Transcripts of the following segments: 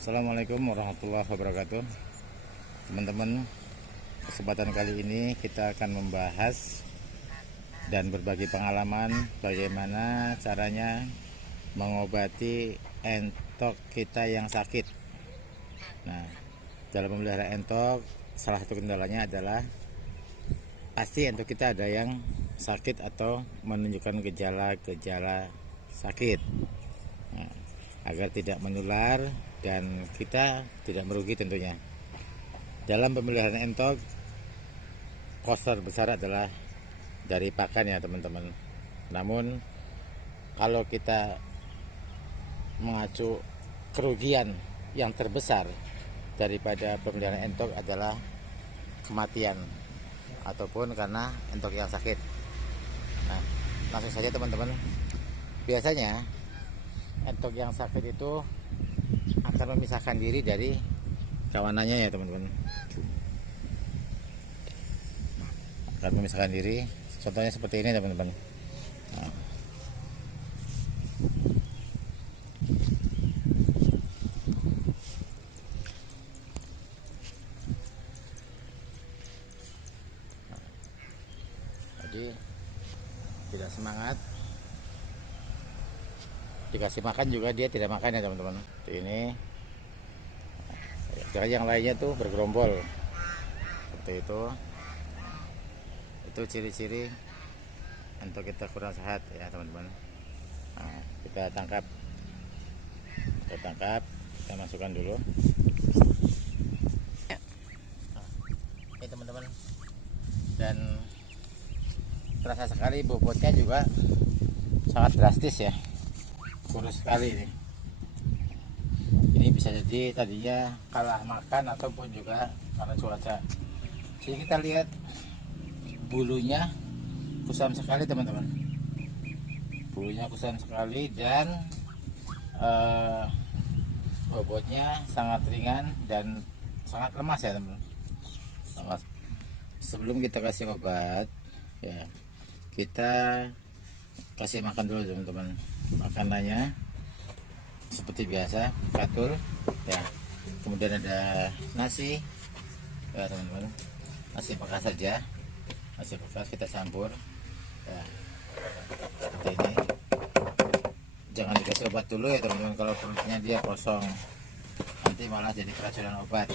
Assalamualaikum warahmatullahi wabarakatuh. Teman-teman, kesempatan kali ini kita akan membahas dan berbagi pengalaman bagaimana caranya mengobati entok kita yang sakit. Nah, dalam memelihara entok, salah satu kendalanya adalah pasti entok kita ada yang sakit atau menunjukkan gejala-gejala sakit. Nah, agar tidak menular dan kita tidak merugi tentunya. Dalam pemeliharaan entok, kos terbesar adalah dari pakan ya teman-teman. Namun kalau kita mengacu kerugian yang terbesar daripada pemeliharaan entok adalah kematian ataupun karena entok yang sakit. Nah, langsung saja teman-teman. Biasanya entok yang sakit itu akan memisahkan diri dari kawanannya ya teman-teman. Akan memisahkan diri. Contohnya seperti ini teman-teman. Nah. Jadi tidak semangat. Dikasih makan juga dia tidak makan ya teman-teman. Ini yang lainnya tuh bergerombol seperti itu ciri-ciri untuk kita kurang sehat ya teman-teman. Nah, kita tangkap, kita masukkan dulu. Ini teman-teman, dan terasa sekali bobotnya juga sangat drastis ya, kurus sekali ini. Ini bisa jadi tadinya kalah makan ataupun juga karena cuaca. Jadi kita lihat bulunya kusam sekali teman-teman. Bulunya kusam sekali dan bobotnya sangat ringan dan sangat lemas ya teman-teman. Sebelum kita kasih obat ya, kita kasih makan dulu teman-teman. Makanannya seperti biasa, katul ya. Kemudian ada nasi ya teman-teman, nasi bekas saja, nasi bekas kita campur ya, seperti ini. Jangan dikasih obat dulu ya teman-teman, kalau perutnya dia kosong nanti malah jadi keracunan obat.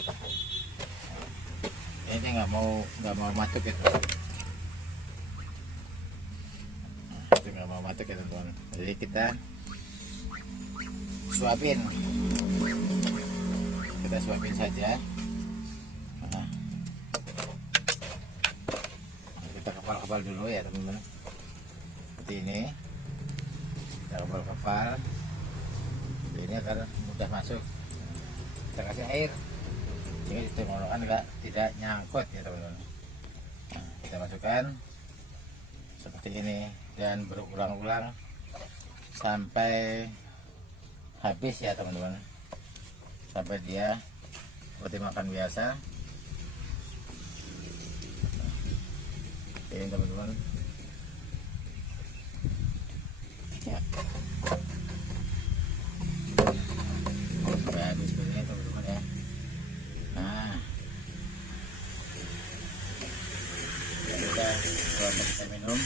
Ini nggak mau matuk ya teman-teman. Itu nggak mau matuk ya teman-teman. Jadi kita suapin saja. Nah, kita kepal dulu ya teman-teman, seperti ini. Kita kepal ini agar mudah masuk. Kita kasih air jadi tenggorokan tidak nyangkut ya teman-teman. Nah, kita masukkan seperti ini dan berulang-ulang sampai habis ya teman-teman, sampai dia seperti makan biasa. Ini teman-teman ya, sampai habis begini teman-teman ya. Nah, kita minum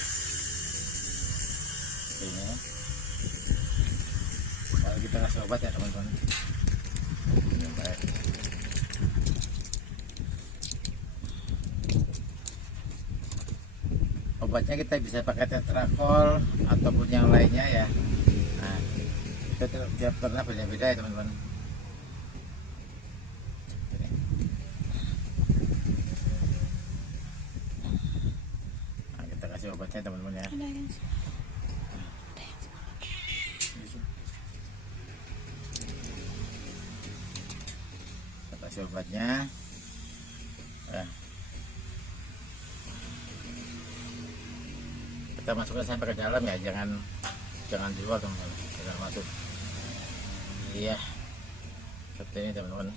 ini. Kalau kita kasih obat ya teman-teman, obatnya kita bisa pakai tetrakol ataupun yang lainnya ya. Nah, itu tiap pernah beda-beda ya teman-teman. Nah, kita kasih obatnya teman-teman ya. Kita kasih obatnya. Nah, kita masukkan sampai ke dalam ya, jangan di luar teman-teman, jangan masuk. Iya, seperti ini teman-teman.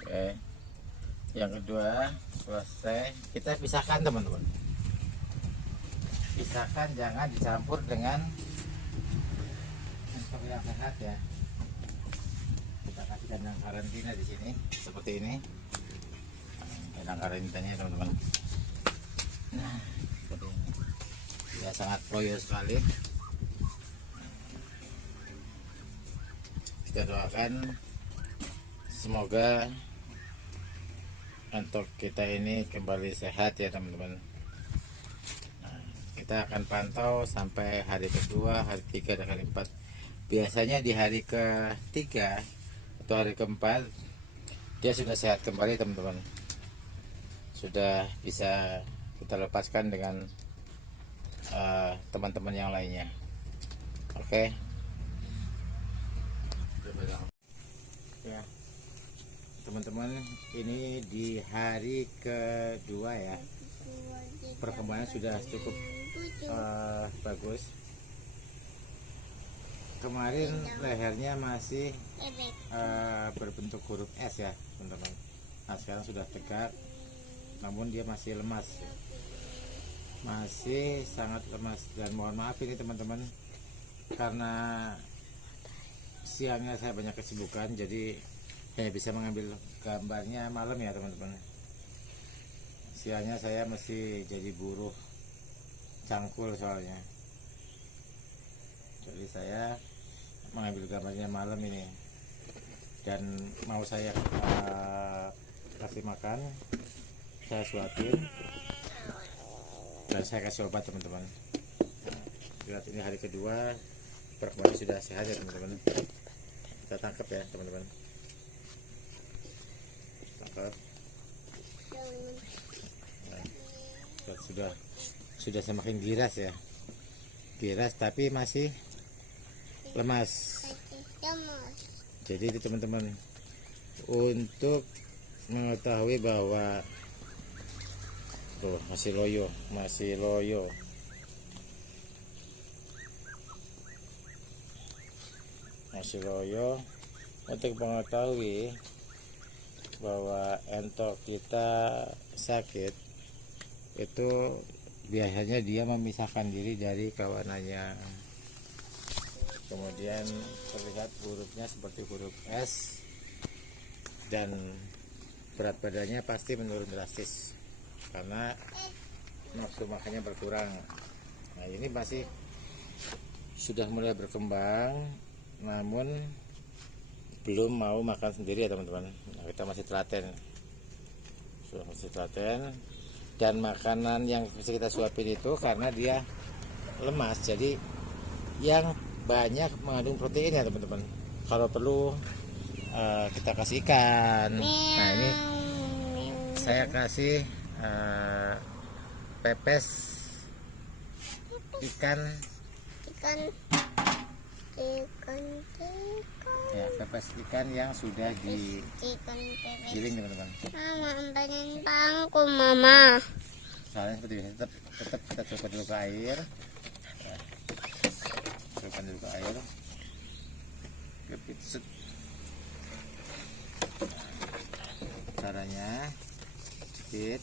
Oke, yang kedua selesai, kita pisahkan teman-teman. pisahkan, jangan dicampur dengan entok yang sehat ya. Kita kasih kandang karantina di sini seperti ini. Kandang karantinanya teman-teman. Nah, seperti ini. Ya sangat loyo sekali. Kita doakan semoga entok kita ini kembali sehat ya teman-teman. Nah, kita akan pantau sampai hari kedua, hari 3 dan hari 4. Biasanya di hari ketiga atau hari keempat dia sudah sehat kembali teman-teman, sudah bisa kita lepaskan dengan teman-teman yang lainnya. Oke. Ya teman-teman, ini di hari kedua ya, perkembangan sudah cukup bagus. Kemarin lehernya masih berbentuk huruf S ya teman-teman. Nah sekarang sudah tegak, namun dia masih lemas ya. Masih sangat lemas. Dan mohon maaf ini teman-teman, karena siangnya saya banyak kesibukan, jadi hanya bisa mengambil gambarnya malam ya teman-teman. Siangnya saya masih jadi buruh cangkul soalnya, jadi saya mengambil gambarnya malam ini. Dan mau saya kasih makan, saya suapin dan saya kasih obat teman-teman. Lihat ini hari kedua, perkembangan sudah sehat ya teman-teman. Kita tangkap ya teman-teman, tangkap. Nah, sudah semakin giras ya, giras tapi masih lemas. Jadi itu teman-teman, untuk mengetahui bahwa tuh masih loyo, untuk mengetahui bahwa entok kita sakit, itu biasanya dia memisahkan diri dari kawanannya. Kemudian terlihat hurufnya seperti huruf S, dan berat badannya pasti menurun drastis karena nafsu makannya berkurang. Nah ini masih sudah mulai berkembang, namun belum mau makan sendiri ya teman-teman. Nah, kita masih telaten, dan makanan yang bisa kita suapin itu karena dia lemas, jadi yang banyak mengandung protein ya teman-teman. Kalau perlu kita kasih ikan. Nah ini saya kasih pepes ikan ya, pepes ikan yang sudah digiling teman-teman. Mama, ambilin bangku mama. Soalnya seperti biasa, tetap kita celupkan dulu ke air. Celupkan dulu ke air. Set. Caranya sedikit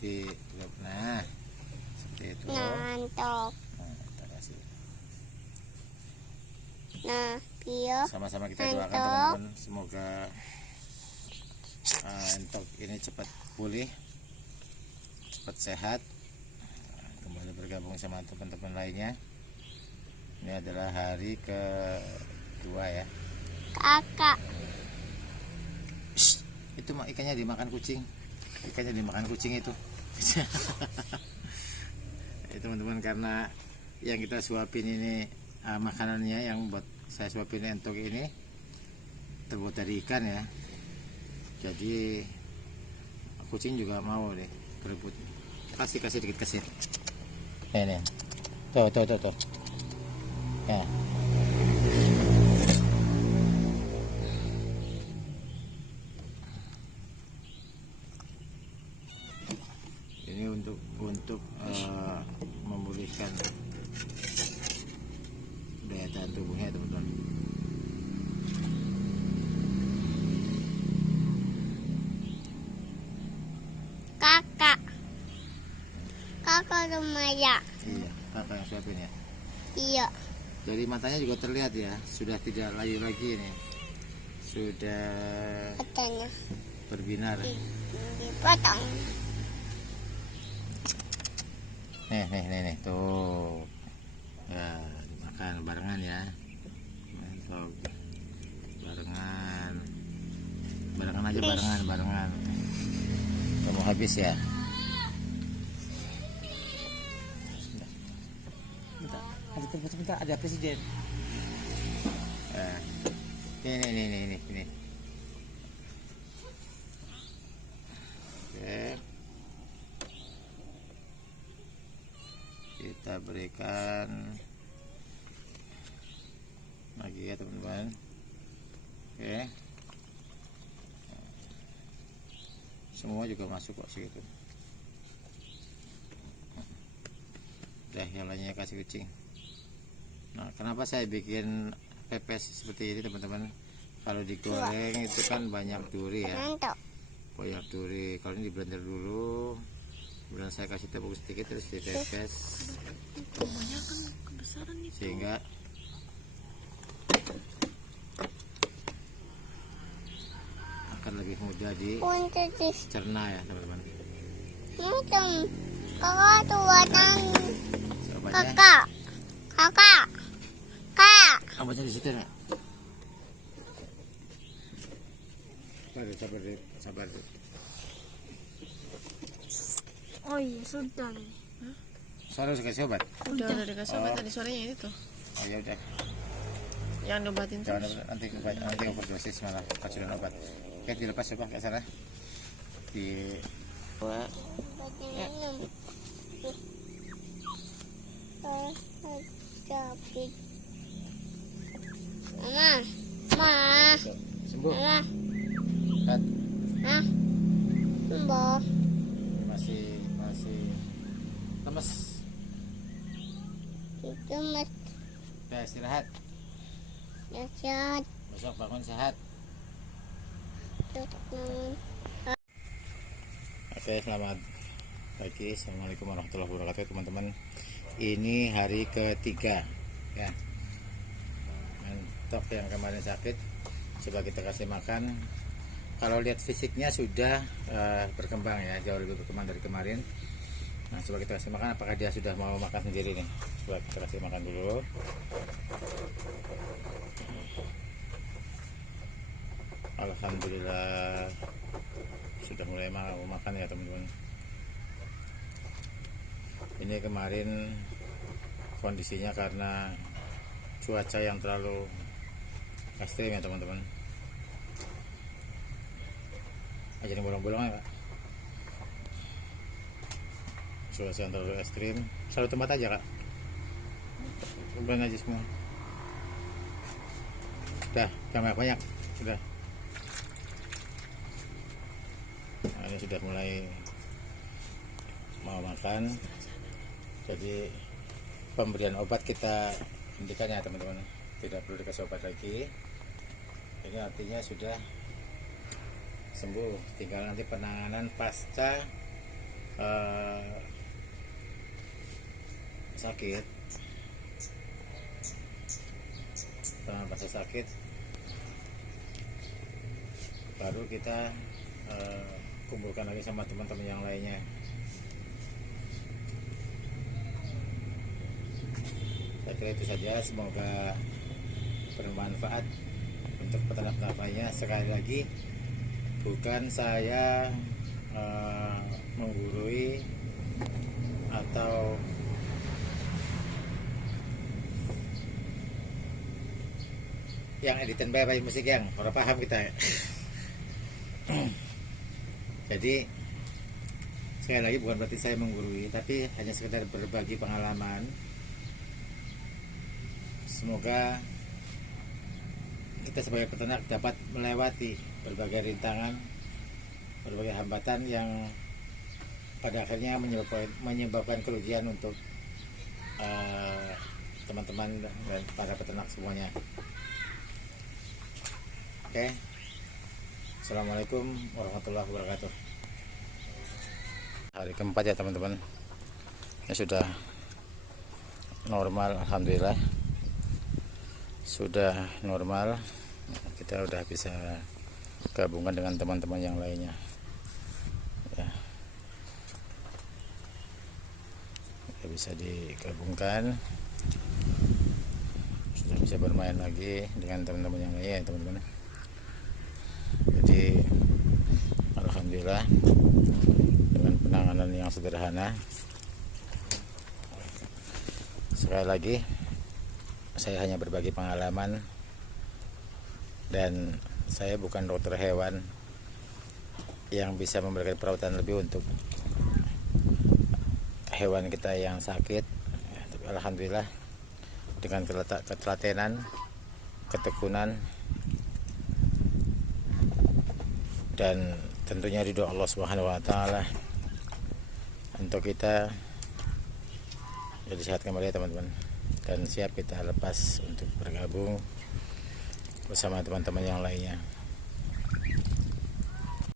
di, nah seperti itu. Ngantok. Nah, kita kasih. Nah, biar Sama-sama kita doakan teman-teman, semoga entok ini cepat pulih, cepat sehat, kembali bergabung sama teman-teman lainnya. Ini adalah hari kedua ya. kakak. Shh, itu ikannya dimakan kucing. Itu. Ya, teman-teman, karena yang kita suapin ini makanannya yang buat saya suapin entok ini terbuat dari ikan ya. Jadi kucing juga mau deh berebut. Kasih dikit kasih. Ini. Tuh. Ya. Ini untuk memulihkan daya tahan tubuhnya teman-teman. Kakak rumah ya. Iya. yang suapin ya. Iya. Dari matanya juga terlihat ya, sudah tidak layu lagi ini. Sudah Katanya berbinar. dipotong. Nih tuh. Ya, dimakan barengan ya. Mantap. Barengan. Barengan aja, barengan. Kamu habis ya? Bentar, ada presiden. Ini. Oke. Kita berikan lagi ya teman-teman. Oke. Semua juga masuk kok segitu. Udah, yang lainnya kasih kucing. Nah, kenapa saya bikin pepes seperti ini teman-teman? Kalau digoreng itu kan banyak duri ya. Mantap. Banyak duri. Kalau ini di blender dulu, kemudian saya kasih tepung sedikit terus dipepes. Sehingga akan lebih mudah dicerna ya teman-teman. Macam kakak tua dan Coba kakak. Abangnya di situ nak. Sabar. Oh iya, sudah nih. Suara kasih obat. Udah dikasih obat tadi suaranya ini tuh. Oh ya udah. Yang diobatin Jangan terus. nanti overdosis malah keracunan obat. Oke, dilepas coba ke sana. Di Ya. Mama. sembuh. Mama. Kat, Sembuh. masih lemes. Itu mas Udah istirahat. nasihat. Besok bangun sehat. Oke, selamat pagi. Assalamualaikum warahmatullahi wabarakatuh teman-teman. Ini hari ketiga ya. Mentok yang kemarin sakit coba kita kasih makan. Kalau lihat fisiknya sudah berkembang ya, jauh lebih berkembang dari kemarin. Nah, coba kita kasih makan. Apakah dia sudah mau makan sendiri nih? Coba kita kasih makan dulu. Alhamdulillah sudah mulai mau makan ya teman-teman. Ini kemarin kondisinya karena cuaca yang terlalu ekstrim ya teman-teman. Jadi bolong-bolong ya Kak. Cuaca yang terlalu ekstrim. Satu tempat aja Kak. Kumpulin aja semua. Udah, jangan banyak. Sudah. Nah, ini sudah mulai mau makan. Jadi pemberian obat kita hentikan ya teman-teman. Tidak perlu dikasih obat lagi. Ini artinya sudah sembuh. Tinggal nanti penanganan pasca sakit. Penanganan pasca sakit baru kita kumpulkan lagi sama teman-teman yang lainnya. Saya kira itu saja, semoga bermanfaat untuk peternak lainnya. Sekali lagi, bukan saya menggurui atau yang editan bayi musik yang orang paham kita. Jadi sekali lagi bukan berarti saya menggurui, tapi hanya sekedar berbagi pengalaman. Semoga kita sebagai peternak dapat melewati berbagai rintangan, berbagai hambatan yang pada akhirnya menyebabkan kerugian untuk teman-teman dan para peternak semuanya. Oke. Assalamualaikum warahmatullahi wabarakatuh. Hari keempat ya teman-teman. Ini sudah normal, alhamdulillah sudah normal. Kita udah bisa gabungkan dengan teman-teman yang lainnya ya. Kita bisa digabungkan, sudah bisa bermain lagi dengan teman-teman yang lain ya teman-teman. Jadi alhamdulillah dengan penanganan yang sederhana. Sekali lagi saya hanya berbagi pengalaman, dan saya bukan dokter hewan yang bisa memberikan perawatan lebih untuk hewan kita yang sakit ya, tapi alhamdulillah dengan ketelatenan, ketekunan, dan tentunya ridho Allah Subhanahu wa taala untuk kita jadi sehat kembali ya teman-teman, dan siap kita lepas untuk bergabung bersama teman-teman yang lainnya.